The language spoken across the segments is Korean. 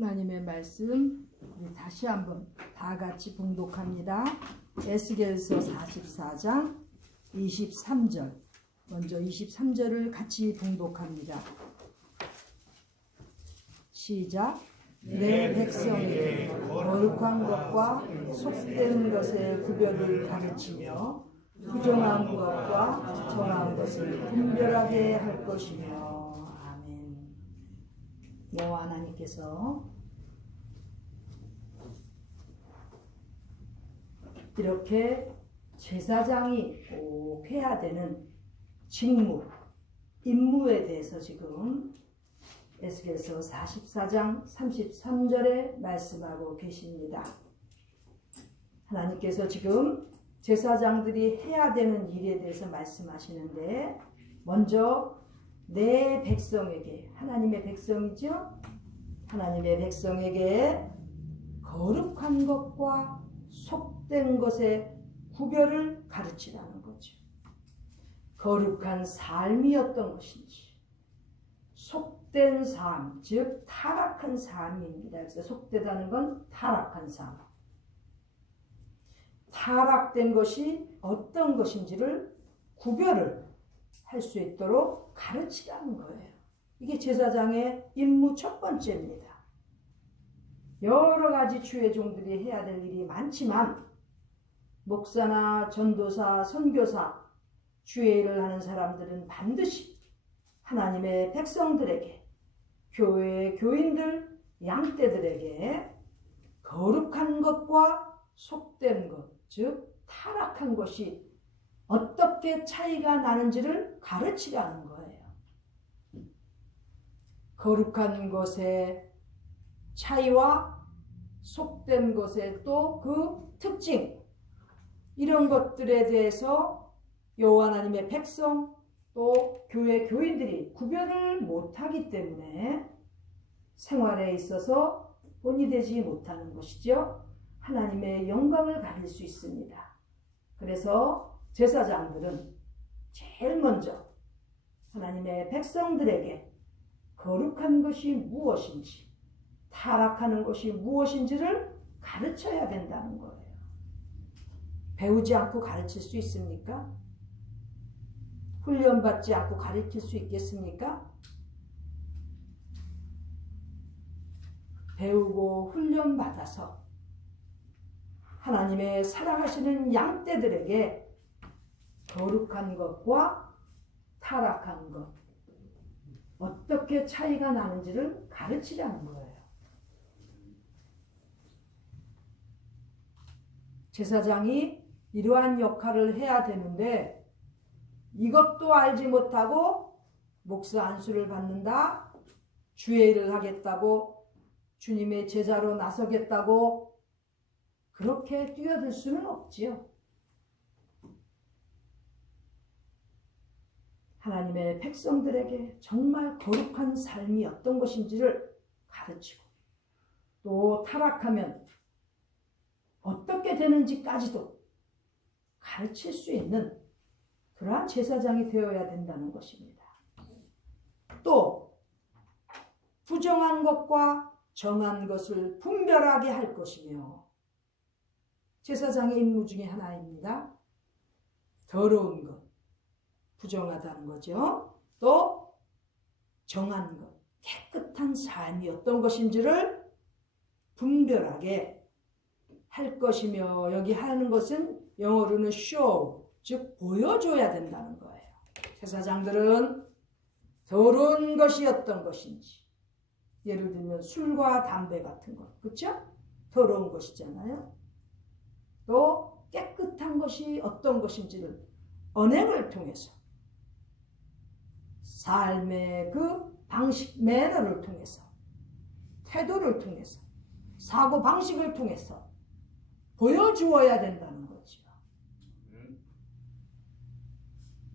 하나님의 말씀 우리 다시 한번 다 같이 봉독합니다. 에스겔서 44장 23절 먼저 23절을 같이 봉독합니다. 시작. 내 백성에게 거룩한 것과 속된 것의 구별을 가르치며 부정한 것과 정한 것을 분별하게 할 것이며. 아멘. 여호와 하나님께서 이렇게 제사장이 꼭 해야 되는 직무, 임무에 대해서 지금 에스겔서 44장 33절에 말씀하고 계십니다. 하나님께서 지금 제사장들이 해야 되는 일에 대해서 말씀하시는데, 먼저 내 백성에게, 하나님의 백성이죠? 하나님의 백성에게 거룩한 것과 속된 것의 구별을 가르치라는 거죠. 거룩한 삶이 어떤 것인지, 속된 삶, 즉 타락한 삶입니다. 그래서 속되다는 건 타락한 삶. 타락된 것이 어떤 것인지를 구별을 할 수 있도록 가르치라는 거예요. 이게 제사장의 임무 첫 번째입니다. 여러 가지 주의 종들이 해야 될 일이 많지만 목사나 전도사, 선교사, 주의 일을 하는 사람들은 반드시 하나님의 백성들에게, 교회의 교인들, 양떼들에게 거룩한 것과 속된 것, 즉 타락한 것이 어떻게 차이가 나는지를 가르치라는 거예요. 거룩한 것의 차이와 속된 것의 또 그 특징, 이런 것들에 대해서 여호와 하나님의 백성 또 교회 교인들이 구별을 못하기 때문에 생활에 있어서 본이 되지 못하는 것이죠. 하나님의 영광을 가릴 수 있습니다. 그래서 제사장들은 제일 먼저 하나님의 백성들에게 거룩한 것이 무엇인지, 타락하는 것이 무엇인지를 가르쳐야 된다는 거예요. 배우지 않고 가르칠 수 있습니까? 훈련받지 않고 가르칠 수 있겠습니까? 배우고 훈련받아서 하나님의 사랑하시는 양떼들에게 거룩한 것과 타락한 것, 어떻게 차이가 나는지를 가르치라는 거예요. 제사장이 이러한 역할을 해야 되는데 이것도 알지 못하고 목사 안수를 받는다, 주의 일을 하겠다고, 주님의 제자로 나서겠다고 그렇게 뛰어들 수는 없지요. 하나님의 백성들에게 정말 거룩한 삶이 어떤 것인지를 가르치고, 또 타락하면 어떻게 되는지까지도 가르칠 수 있는 그러한 제사장이 되어야 된다는 것입니다. 또 부정한 것과 정한 것을 분별하게 할 것이며, 제사장의 임무 중에 하나입니다. 더러운 것, 부정하다는 거죠. 또 정한 것, 깨끗한 삶이 어떤 것인지를 분별하게 할 것이며, 여기 하는 것은 영어로는 show, 즉 보여줘야 된다는 거예요. 제사장들은 더러운 것이 어떤 것인지, 예를 들면 술과 담배 같은 것, 그렇죠? 더러운 것이잖아요. 또 깨끗한 것이 어떤 것인지를 언행을 통해서, 삶의 그 방식, 매너를 통해서, 태도를 통해서, 사고 방식을 통해서 보여주어야 된다는 거죠.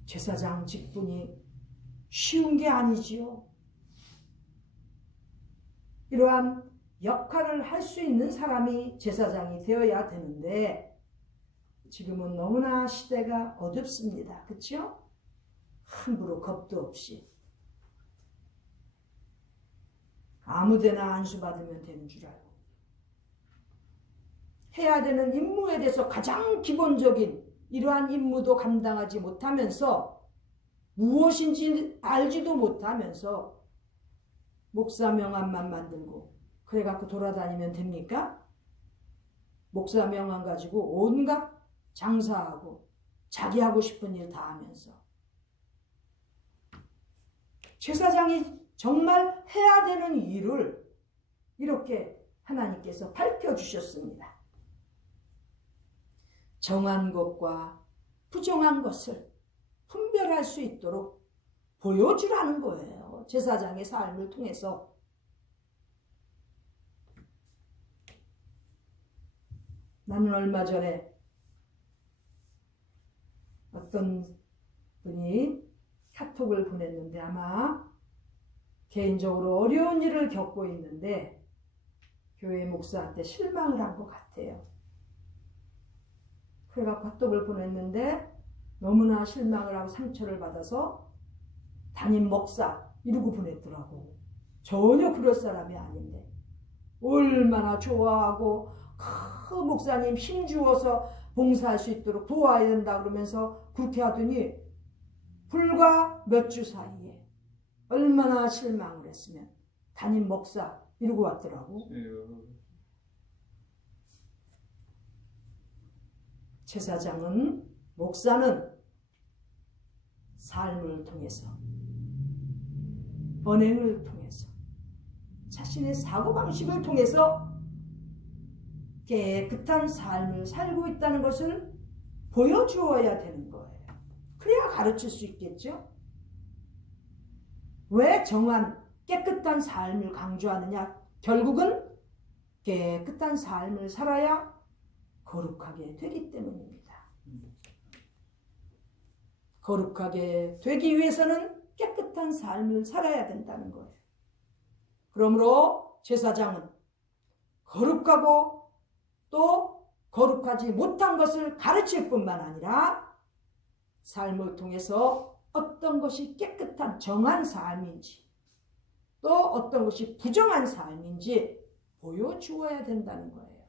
제사장 직분이 쉬운 게 아니지요. 이러한 역할을 할 수 있는 사람이 제사장이 되어야 되는데 지금은 너무나 시대가 어둡습니다. 그렇죠? 함부로 겁도 없이 아무데나 안수받으면 되는 줄 알고 해야 되는 임무에 대해서 가장 기본적인 이러한 임무도 감당하지 못하면서 무엇인지 알지도 못하면서 목사 명함만 만들고 그래갖고 돌아다니면 됩니까? 목사 명함 가지고 온갖 장사하고 자기 하고 싶은 일 다 하면서 제사장이 정말 해야 되는 일을 이렇게 하나님께서 밝혀주셨습니다. 정한 것과 부정한 것을 분별할 수 있도록 보여주라는 거예요. 제사장의 삶을 통해서. 나는 얼마 전에 어떤 분이 카톡을 보냈는데 아마 개인적으로 어려운 일을 겪고 있는데 교회 목사한테 실망을 한 것 같아요. 그래가 카톡을 보냈는데 너무나 실망을 하고 상처를 받아서 담임 목사 이러고 보냈더라고. 전혀 그럴 사람이 아닌데 얼마나 좋아하고 그 목사님 힘주어서 봉사할 수 있도록 도와야 된다 그러면서 그렇게 하더니 불과 몇 주 사이에 얼마나 실망을 했으면 담임 목사 이러고 왔더라고. 제사장은 목사는 삶을 통해서 언행을 통해서 자신의 사고방식을 통해서 깨끗한 삶을 살고 있다는 것을 보여주어야 되는 거예요. 그래야 가르칠 수 있겠죠. 왜 정한 깨끗한 삶을 강조하느냐? 결국은 깨끗한 삶을 살아야 거룩하게 되기 때문입니다. 거룩하게 되기 위해서는 깨끗한 삶을 살아야 된다는 거예요. 그러므로 제사장은 거룩하고 또 거룩하지 못한 것을 가르칠 뿐만 아니라 삶을 통해서 어떤 것이 깨끗한 정한 삶인지 또 어떤 것이 부정한 삶인지 보여주어야 된다는 거예요.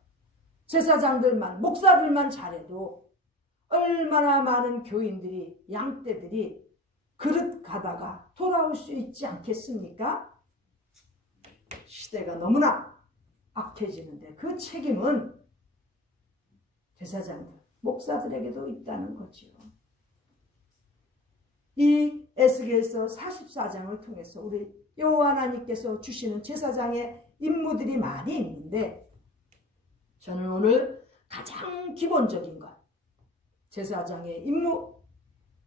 제사장들만 목사들만 잘해도 얼마나 많은 교인들이 양떼들이 그릇 가다가 돌아올 수 있지 않겠습니까? 시대가 너무나 악해지는데 그 책임은 제사장들, 목사들에게도 있다는 거지요. 이 에스겔서 44장을 통해서 우리 여호와 하나님께서 주시는 제사장의 임무들이 많이 있는데 저는 오늘 가장 기본적인 것, 제사장의 임무,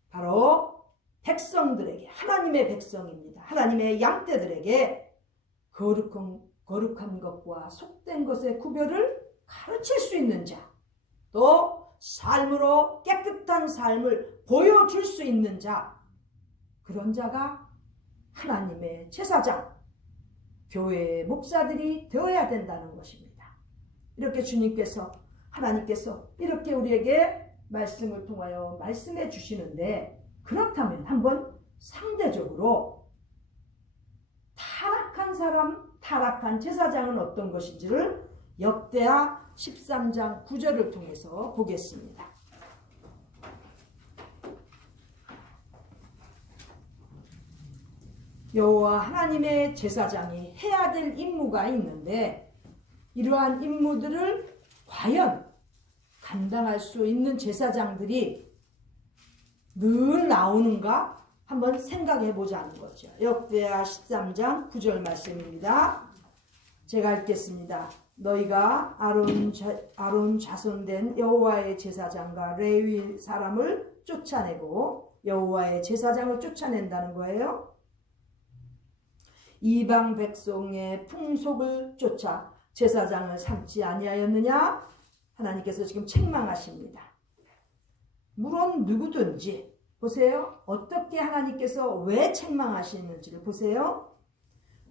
바로 백성들에게, 하나님의 백성입니다. 하나님의 양떼들에게 거룩한 것과 속된 것의 구별을 가르칠 수 있는 자, 또 삶으로 깨끗한 삶을 보여줄 수 있는 자, 그런 자가 하나님의 제사장, 교회의 목사들이 되어야 된다는 것입니다. 이렇게 주님께서, 하나님께서 이렇게 우리에게 말씀을 통하여 말씀해 주시는데, 그렇다면 한번 상대적으로 타락한 사람, 타락한 제사장은 어떤 것인지를 역대하 13장 9절을 통해서 보겠습니다. 여호와 하나님의 제사장이 해야 될 임무가 있는데 이러한 임무들을 과연 감당할 수 있는 제사장들이 늘 나오는가 한번 생각해 보자는 거죠. 역대하 13장 9절 말씀입니다. 제가 읽겠습니다. 너희가 아론 자손된 여호와의 제사장과 레위 사람을 쫓아내고, 여호와의 제사장을 쫓아낸다는 거예요. 이방 백성의 풍속을 쫓아 제사장을 삼지 아니하였느냐? 하나님께서 지금 책망하십니다. 물론 누구든지, 보세요. 어떻게 하나님께서 왜 책망하시는지를 보세요.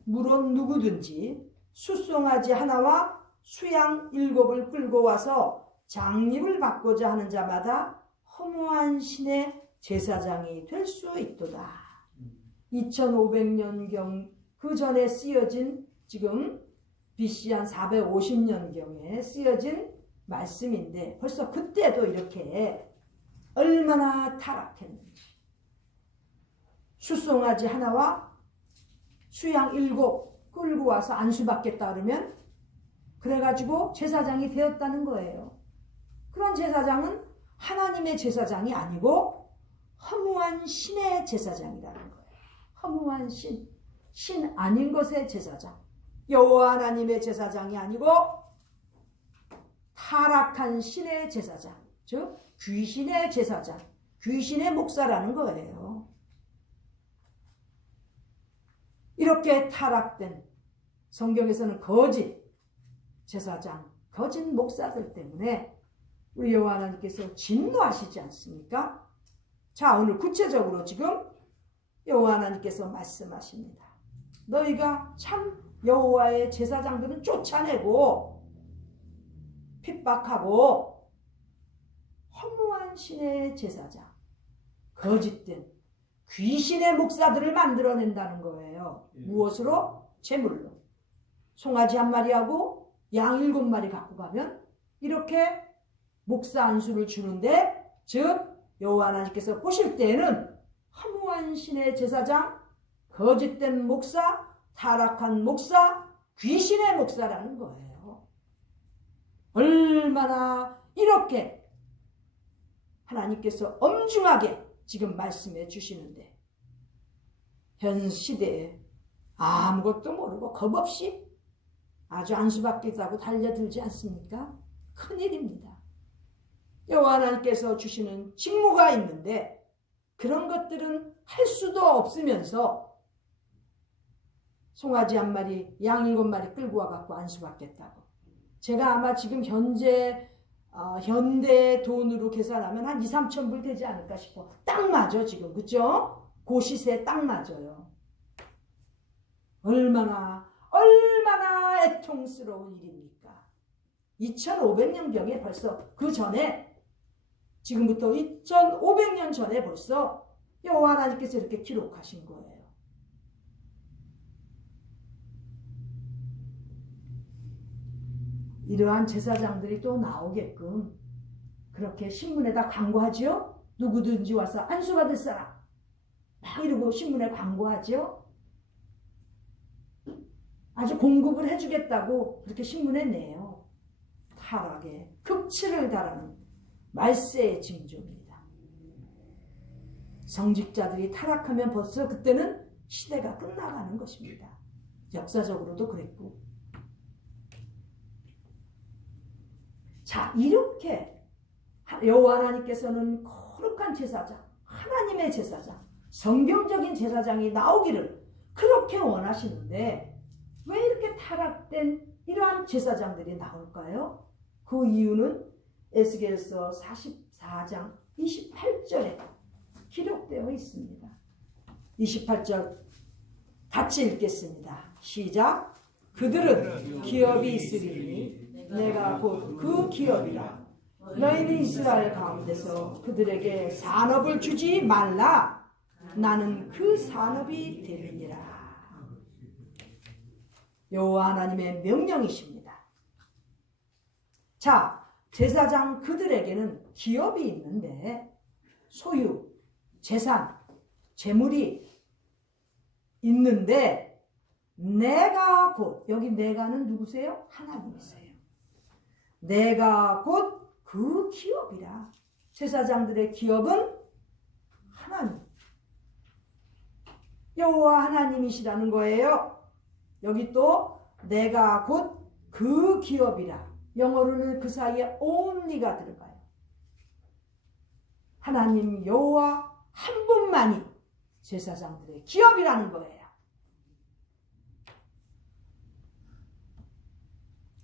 물론 누구든지 숫송아지 하나와 수양 7을 끌고 와서 장립을 받고자 하는 자마다 허무한 신의 제사장이 될 수 있도다. 2500년경 그 전에 쓰여진 지금 BC 한 450년경에 쓰여진 말씀인데 벌써 그때도 이렇게 얼마나 타락했는지. 숫송아지 하나와 수양 7 끌고 와서 안수받겠다 그러면 그래가지고 제사장이 되었다는 거예요. 그런 제사장은 하나님의 제사장이 아니고 허무한 신의 제사장이라는 거예요. 허무한 신, 신 아닌 것의 제사장. 여호와 하나님의 제사장이 아니고 타락한 신의 제사장, 즉 귀신의 제사장, 귀신의 목사라는 거예요. 이렇게 타락된 성경에서는 거짓 제사장, 거짓 목사들 때문에 우리 여호와 하나님께서 진노하시지 않습니까? 자, 오늘 구체적으로 지금 여호와 하나님께서 말씀하십니다. 너희가 참 여호와의 제사장들은 쫓아내고 핍박하고 허무한 신의 제사장, 거짓된 귀신의 목사들을 만들어낸다는 거예요. 무엇으로? 제물로. 송아지 1마리하고 양 7마리 갖고 가면 이렇게 목사 안수를 주는데, 즉 여호와 하나님께서 보실 때에는 허무한 신의 제사장, 거짓된 목사, 타락한 목사, 귀신의 목사라는 거예요. 얼마나 이렇게 하나님께서 엄중하게 지금 말씀해 주시는데 현 시대에 아무것도 모르고 겁없이 아주 안수받겠다고 달려들지 않습니까? 큰일입니다. 여호와 하나님께서 주시는 직무가 있는데 그런 것들은 할 수도 없으면서 송아지 1마리, 양 7마리 끌고 와갖고 안수받겠다고. 제가 아마 지금 현재 현대 돈으로 계산하면 한 2, 3천 불 되지 않을까 싶어. 딱 맞아 지금, 그죠? 그 시세에 딱 맞아요. 얼마나 애통스러운 일입니까? 2500년경에 벌써 그 전에, 지금부터 2500년 전에 벌써 여호와 하나님께서 이렇게 기록하신 거예요. 이러한 제사장들이 또 나오게끔 그렇게 신문에다 광고하지요. 누구든지 와서 안수받을 사람 막 이러고 신문에 광고하지요. 아주 공급을 해주겠다고 그렇게 신문에 내요. 타락의 극치를 달하는 말세의 징조입니다. 성직자들이 타락하면 벌써 그때는 시대가 끝나가는 것입니다. 역사적으로도 그랬고. 자, 이렇게 여호와 하나님께서는 거룩한 제사장, 하나님의 제사장, 성경적인 제사장이 나오기를 그렇게 원하시는데 왜 이렇게 타락된 이러한 제사장들이 나올까요? 그 이유는 에스겔서 44장 28절에 기록되어 있습니다. 28절 같이 읽겠습니다. 시작. 그들은 기업이 있으리니 내가 곧 그 기업이라. 너희는 이스라엘 가운데서 그들에게 산업을 주지 말라. 나는 그 산업이 되리니라. 여호와 하나님의 명령이십니다. 자, 제사장 그들에게는 기업이 있는데 소유, 재산, 재물이 있는데 내가 곧, 여기 내가는 누구세요? 하나님이세요. 내가 곧 그 기업이라. 제사장들의 기업은 하나님, 여호와 하나님이시라는 거예요. 여기 또 내가 곧 그 기업이라. 영어로는 그 사이에 only가 들어가요. 하나님 여호와 한 분만이 제사장들의 기업이라는 거예요.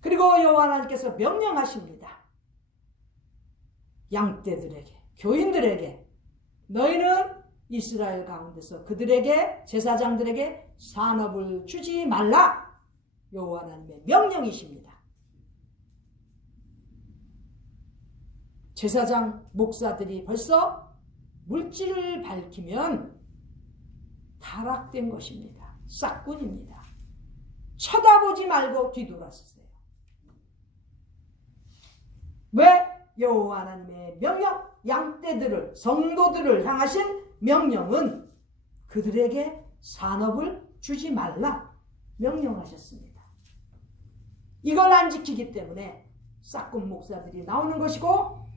그리고 여호와 하나님께서 명령하십니다. 양떼들에게, 교인들에게, 너희는 이스라엘 가운데서 그들에게, 제사장들에게 산업을 주지 말라. 여호와 하나님의 명령이십니다. 제사장 목사들이 벌써 물질을 밝히면 타락된 것입니다. 싹군입니다. 쳐다보지 말고 뒤돌아서세요. 왜? 여호와 하나님의 명령, 양떼들을, 성도들을 향하신 명령은 그들에게 산업을 주지 말라 명령하셨습니다. 이걸 안 지키기 때문에 싹군 목사들이 나오는 것이고,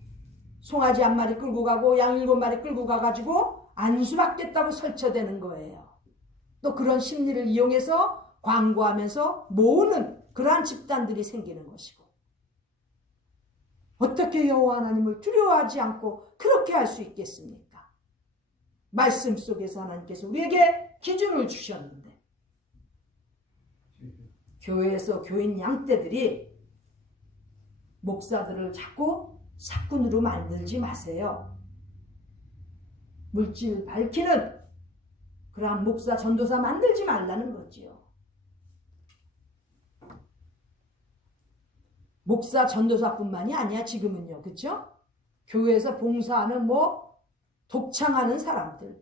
송아지 한 마리 끌고 가고 양 7마리 끌고 가가지고 안수받겠다고 설쳐대는 거예요. 또 그런 심리를 이용해서 광고하면서 모으는 그러한 집단들이 생기는 것이고, 어떻게 여호와 하나님을 두려워하지 않고 그렇게 할 수 있겠습니까? 말씀 속에서 하나님께서 우리에게 기준을 주셨는데, 교회에서 교인 양떼들이 목사들을 자꾸 사꾼으로 만들지 마세요. 물질 밝히는 그러한 목사, 전도사 만들지 말라는 거지요. 목사, 전도사뿐만이 아니야 지금은요. 그렇죠? 교회에서 봉사하는 독창하는 사람들,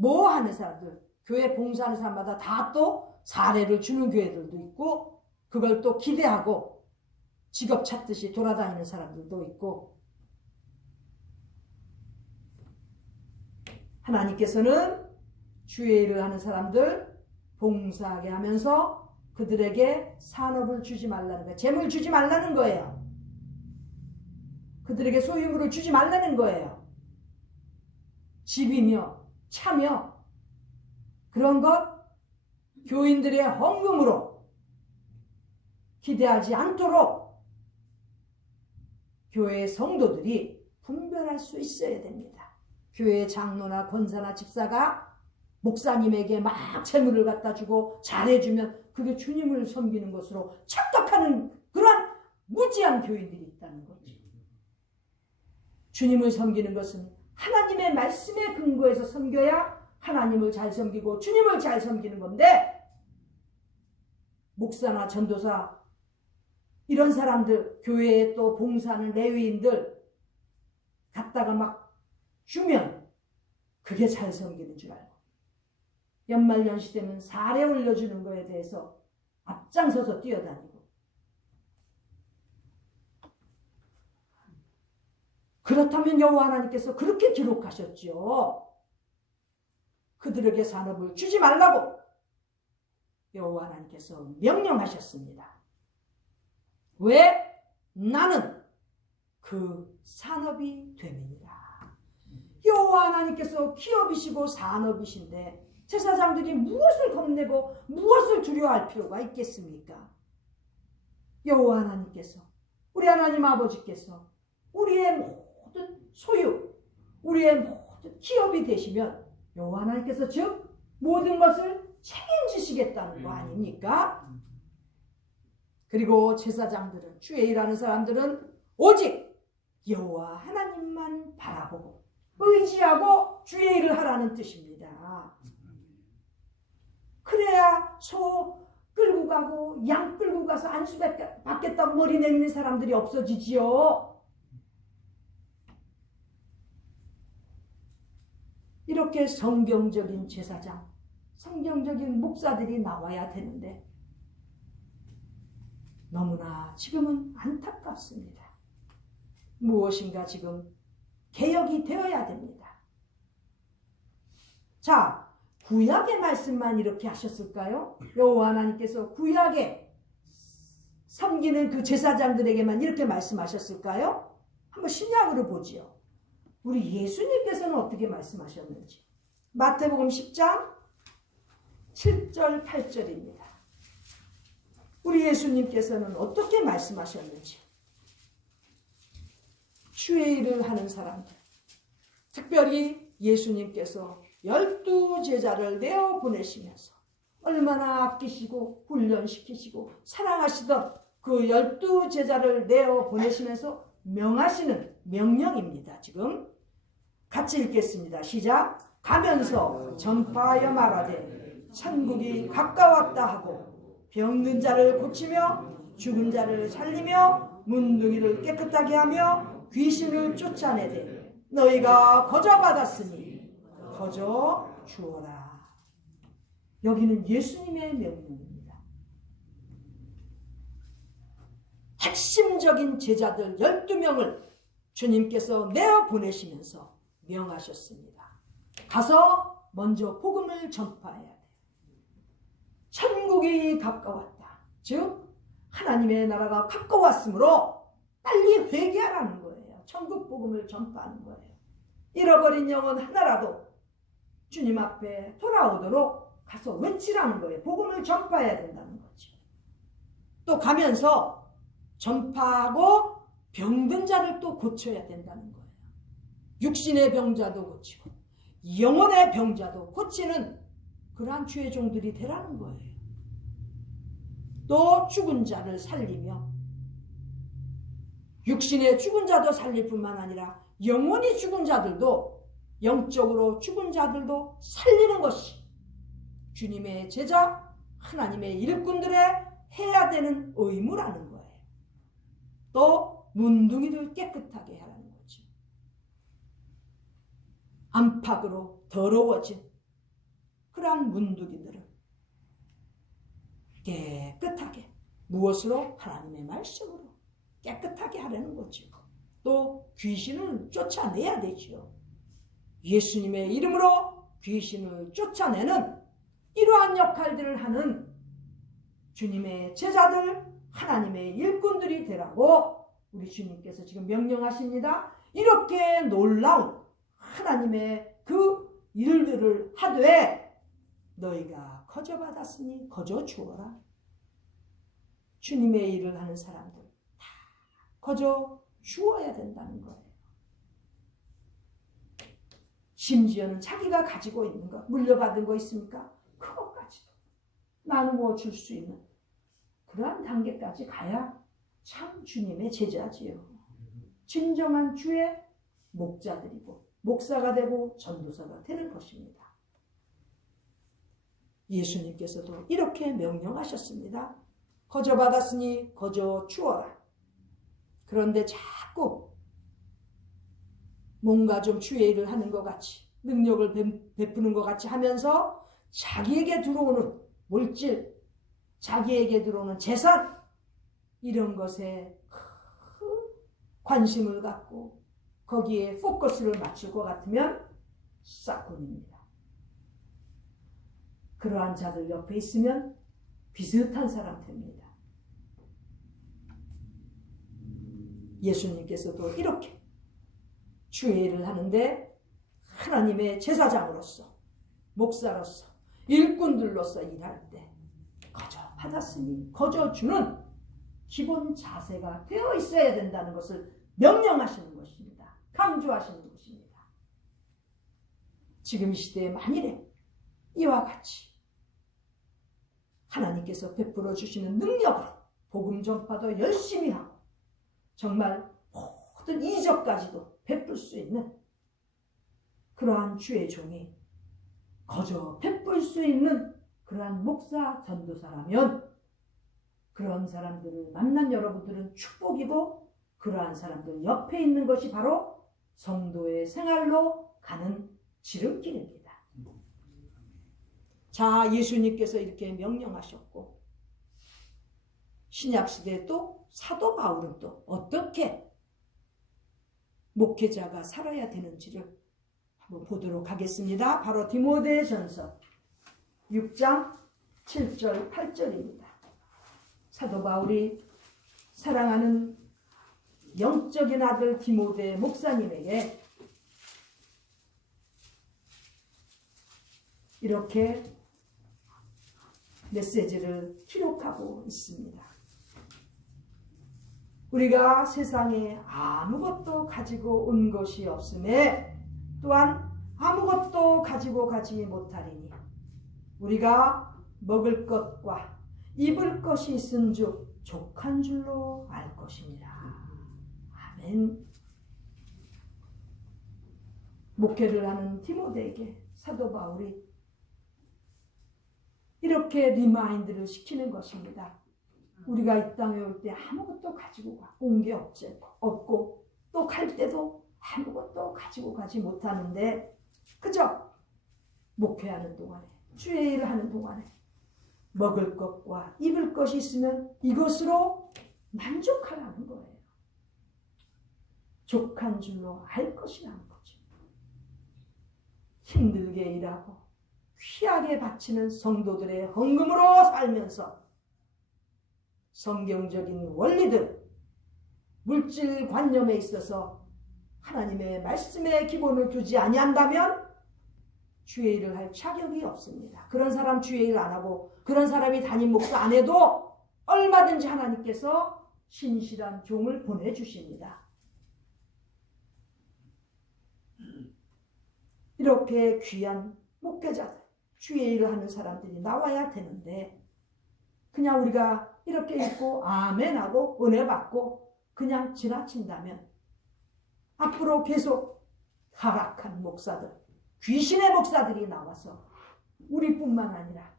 하는 사람들, 교회 봉사하는 사람마다 다 또 사례를 주는 교회들도 있고, 그걸 또 기대하고 직업 찾듯이 돌아다니는 사람들도 있고, 하나님께서는 주의 일을 하는 사람들 봉사하게 하면서 그들에게 산업을 주지 말라는 거예요. 재물 주지 말라는 거예요. 그들에게 소유물을 주지 말라는 거예요. 집이며 차며 그런 것 교인들의 헌금으로 기대하지 않도록 교회의 성도들이 분별할 수 있어야 됩니다. 교회의 장로나 권사나 집사가 목사님에게 막 재물을 갖다 주고 잘해주면 그게 주님을 섬기는 것으로 착각하는 그런 무지한 교인들이 있다는 거죠. 주님을 섬기는 것은 하나님의 말씀에 근거해서 섬겨야 하나님을 잘 섬기고 주님을 잘 섬기는 건데, 목사나 전도사 이런 사람들, 교회에 또 봉사하는 레위인들 갖다가 막 주면 그게 잘 섬기는 줄 알고, 연말연시 되면 사례 올려주는 거에 대해서 앞장서서 뛰어다니고, 그렇다면 여호와 하나님께서 그렇게 기록하셨죠. 그들에게 산업을 주지 말라고 여호와 하나님께서 명령하셨습니다. 왜? 나는 그 산업이 됨이니라. 여호와 하나님께서 기업이시고 산업이신데 제사장들이 무엇을 겁내고 무엇을 두려워할 필요가 있겠습니까? 여호와 하나님께서, 우리 하나님 아버지께서 우리의 모든 소유, 우리의 모든 기업이 되시면 여호와 하나님께서 즉 모든 것을 책임지시겠다는 거 아닙니까? 그리고 제사장들은, 주의 일하는 사람들은 오직 여호와 하나님만 바라보고 의지하고 주의 일을 하라는 뜻입니다. 그래야 소 끌고 가고 양 끌고 가서 안수 받겠다고 머리 내미는 사람들이 없어지지요. 이렇게 성경적인 제사장, 성경적인 목사들이 나와야 되는데 너무나 지금은 안타깝습니다. 무엇인가 지금 개혁이 되어야 됩니다. 자, 구약의 말씀만 이렇게 하셨을까요? 여호와 하나님께서 구약에 섬기는 그 제사장들에게만 이렇게 말씀하셨을까요? 한번 신약으로 보지요. 우리 예수님께서는 어떻게 말씀하셨는지. 마태복음 10장 7절 8절입니다. 우리 예수님께서는 어떻게 말씀하셨는지. 주의 일을 하는 사람들, 특별히 예수님께서 12제자를 내어 보내시면서 얼마나 아끼시고 훈련시키시고 사랑하시던 그 12제자를 내어 보내시면서 명하시는 명령입니다. 지금 같이 읽겠습니다. 시작. 가면서 전파하여 말하되 천국이 가까웠다 하고 병든 자를 고치며 죽은 자를 살리며 문둥이를 깨끗하게 하며 귀신을 쫓아내되 너희가 거저 받았으니 거저 주어라. 여기는 예수님의 명령입니다. 핵심적인 제자들 12명을 주님께서 내어 보내시면서 명하셨습니다. 가서 먼저 복음을 전파해야 돼. 천국이 가까웠다. 즉 하나님의 나라가 가까웠으므로 빨리 회개하라는 거예요. 천국 복음을 전파하는 거예요. 잃어버린 영혼 하나라도 주님 앞에 돌아오도록 가서 외치라는 거예요. 복음을 전파해야 된다는 거죠. 또 가면서 전파하고 병든 자를 또 고쳐야 된다는 거예요. 육신의 병자도 고치고 영혼의 병자도 고치는 그러한 주의 종들이 되라는 거예요. 또 죽은 자를 살리며 육신의 죽은 자도 살릴 뿐만 아니라 영혼이 죽은 자들도 영적으로 죽은 자들도 살리는 것이 주님의 제자 하나님의 일꾼들의 해야 되는 의무라는 거예요. 또 문둥이를 깨끗하게 하라는 거죠. 안팎으로 더러워진 그러한 문둥이들을 깨끗하게 무엇으로? 하나님의 말씀으로 깨끗하게 하라는 거죠. 또 귀신을 쫓아내야 되죠. 예수님의 이름으로 귀신을 쫓아내는 이러한 역할들을 하는 주님의 제자들 하나님의 일꾼들이 되라고 우리 주님께서 지금 명령하십니다. 이렇게 놀라운 하나님의 그 일들을 하되 너희가 거저 받았으니 거저 주어라. 주님의 일을 하는 사람들 다 거저 주어야 된다는 거예요. 심지어는 자기가 가지고 있는 것, 물려받은 거 있습니까? 그것까지도 나누어 줄 수 있는 그러한 단계까지 가야 참 주님의 제자지요. 진정한 주의 목자들이고 목사가 되고 전도사가 되는 것입니다. 예수님께서도 이렇게 명령하셨습니다. 거저 받았으니 거저 주어라. 그런데 자꾸 뭔가 좀 주의 일을 하는 것 같이 능력을 베푸는 것 같이 하면서 자기에게 들어오는 물질, 자기에게 들어오는 재산 이런 것에 관심을 갖고 거기에 포커스를 맞출 것 같으면 싹군입니다. 그러한 자들 옆에 있으면 비슷한 사람 됩니다. 예수님께서도 이렇게 주의 일을 하는데 하나님의 제사장으로서 목사로서 일꾼들로서 일할 때 거저 받았으니 거저 주는 기본 자세가 되어 있어야 된다는 것을 명령하시는 것입니다. 강조하시는 것입니다. 지금 이 시대에 만일에 이와 같이 하나님께서 베풀어 주시는 능력으로 복음 전파도 열심히 하고 정말 모든 이적까지도 베풀 수 있는 그러한 주의 종이 거저 베풀 수 있는 그러한 목사 전도사라면 그런 사람들을 만난 여러분들은 축복이고 그러한 사람들 옆에 있는 것이 바로 성도의 생활로 가는 지름길입니다. 자, 예수님께서 이렇게 명령하셨고 신약시대에 또 사도 바울은 또 어떻게 목회자가 살아야 되는지를 한번 보도록 하겠습니다. 바로 디모데전서 6장 7절 8절입니다. 사도 바울이 사랑하는 영적인 아들 디모데 목사님에게 이렇게 메시지를 기록하고 있습니다. 우리가 세상에 아무것도 가지고 온 것이 없음에 또한 아무것도 가지고 가지 못하리니 우리가 먹을 것과 입을 것이 있은즉 족한 줄로 알 것이니라. 아멘. 목회를 하는 디모데에게 사도 바울이 이렇게 리마인드를 시키는 것입니다. 우리가 이 땅에 올 때 아무것도 가지고 온 게 없고 또 갈 때도 아무것도 가지고 가지 못하는데 그저 목회하는 동안에 주의 일을 하는 동안에 먹을 것과 입을 것이 있으면 이것으로 만족하라. 족한 줄로 알 것이라는 거죠. 힘들게 일하고 귀하게 바치는 성도들의 헌금으로 살면서 성경적인 원리들, 물질 관념에 있어서 하나님의 말씀의 기본을 두지 아니한다면 주의 일을 할 자격이 없습니다. 그런 사람 주의 일 안 하고 그런 사람이 담임 목사 안 해도 얼마든지 하나님께서 신실한 종을 보내주십니다. 이렇게 귀한 목회자들, 주의 일을 하는 사람들이 나와야 되는데 그냥 우리가 이렇게 읽고 아멘하고 은혜 받고 그냥 지나친다면 앞으로 계속 타락한 목사들, 귀신의 목사들이 나와서 우리뿐만 아니라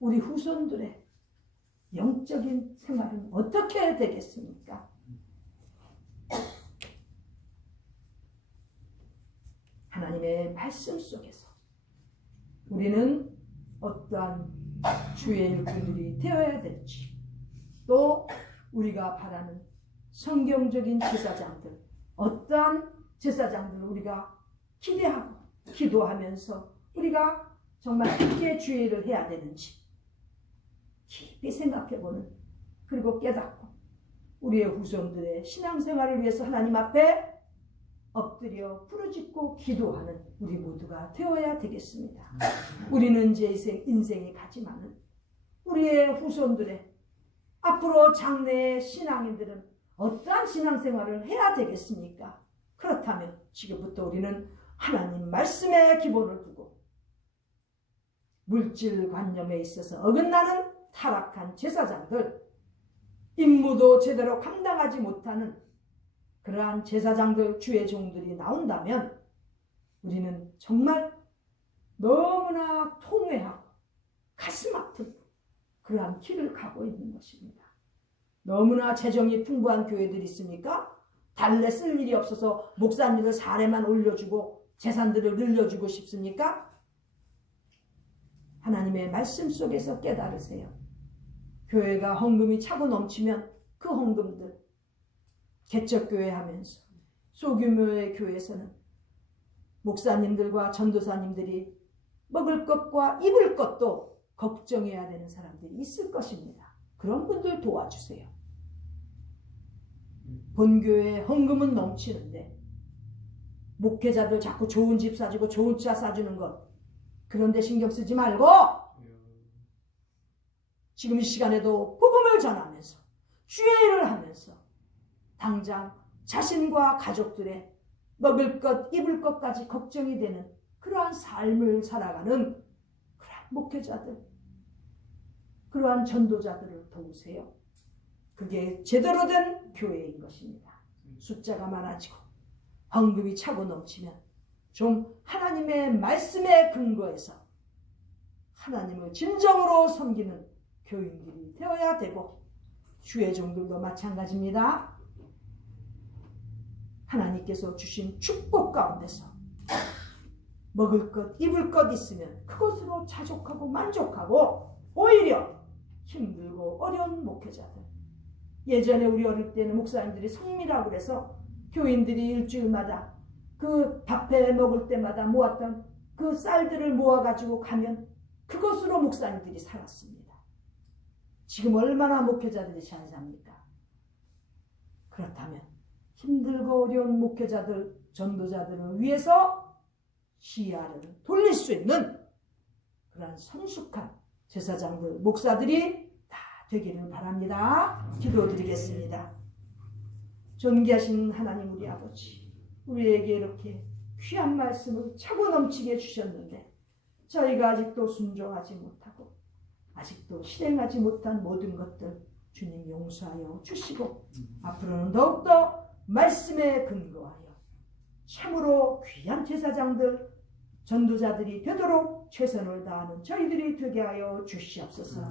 우리 후손들의 영적인 생활은 어떻게 되겠습니까? 하나님의 말씀 속에서 우리는 어떠한 주의 일꾼들이 되어야 될지, 또 우리가 바라는 성경적인 제사장들, 어떠한 제사장들을 우리가 기대하고 기도하면서 우리가 정말 함께 주의 일을 해야 되는지 깊이 생각해보는, 그리고 깨닫고 우리의 후손들의 신앙생활을 위해서 하나님 앞에 엎드려 부르짖고 기도하는 우리 모두가 되어야 되겠습니다. 우리는 이제 인생이 가지만은 우리의 후손들의 앞으로 장래의 신앙인들은 어떠한 신앙생활을 해야 되겠습니까? 그렇다면 지금부터 우리는 하나님 말씀의 기본을 두고 물질 관념에 있어서 어긋나는 타락한 제사장들, 임무도 제대로 감당하지 못하는 그러한 제사장들, 주의 종들이 나온다면 우리는 정말 너무나 통회하고 가슴 아픈 그러한 길을 가고 있는 것입니다. 너무나 재정이 풍부한 교회들이 있습니까? 달래 쓸 일이 없어서 목사님들 사례만 올려주고 재산들을 늘려주고 싶습니까? 하나님의 말씀 속에서 깨달으세요. 교회가 헌금이 차고 넘치면 그 헌금들 개척교회 하면서 소규모의 교회에서는 목사님들과 전도사님들이 먹을 것과 입을 것도 걱정해야 되는 사람들이 있을 것입니다. 그런 분들 도와주세요. 본교회 헌금은 넘치는데 목회자들 자꾸 좋은 집 사주고 좋은 차 사주는 것, 그런데 신경 쓰지 말고 지금 이 시간에도 복음을 전하면서 주의 일을 하면서 당장 자신과 가족들의 먹을 것, 입을 것까지 걱정이 되는 그러한 삶을 살아가는 그러한 목회자들, 그러한 전도자들을 도우세요. 그게 제대로 된 교회인 것입니다. 숫자가 많아지고 헌금이 차고 넘치면 좀 하나님의 말씀에 근거해서 하나님을 진정으로 섬기는 교인들이 되어야 되고, 주의 종들도 마찬가지입니다. 하나님께서 주신 축복 가운데서 먹을 것, 입을 것 있으면 그것으로 자족하고 만족하고, 오히려 힘들고 어려운 목회자들, 예전에 우리 어릴 때는 목사님들이 성미라고 그래서 교인들이 일주일마다 그 밥해 먹을 때마다 모았던 그 쌀들을 모아가지고 가면 그것으로 목사님들이 살았습니다. 지금 얼마나 목회자들이 잘 삽니까? 그렇다면 힘들고 어려운 목회자들, 전도자들을 위해서 시야를 돌릴 수 있는 그런 성숙한 제사장들, 목사들이 다 되기를 바랍니다. 기도드리겠습니다. 존귀하신 하나님 우리 아버지, 우리에게 이렇게 귀한 말씀을 차고 넘치게 주셨는데 저희가 아직도 순종하지 못하고 아직도 실행하지 못한 모든 것들 주님 용서하여 주시고, 앞으로는 더욱더 말씀에 근거하여 참으로 귀한 제사장들, 전도자들이 되도록 최선을 다하는 저희들이 되게 하여 주시옵소서.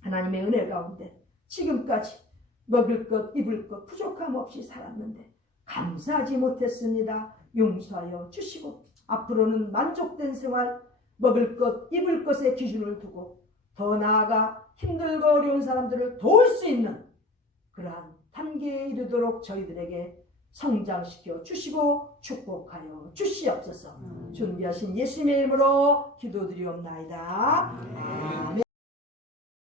하나님의 은혜 가운데 지금까지 먹을 것, 입을 것 부족함 없이 살았는데 감사하지 못했습니다. 용서하여 주시고, 앞으로는 만족된 생활, 먹을 것, 입을 것의 기준을 두고 더 나아가 힘들고 어려운 사람들을 도울 수 있는 그러한 단계에 이르도록 되도록 저희들에게 성장시켜 주시고 축복하여 주시옵소서. 준비하신 예수님의 이름으로 기도드리옵나이다. 아멘.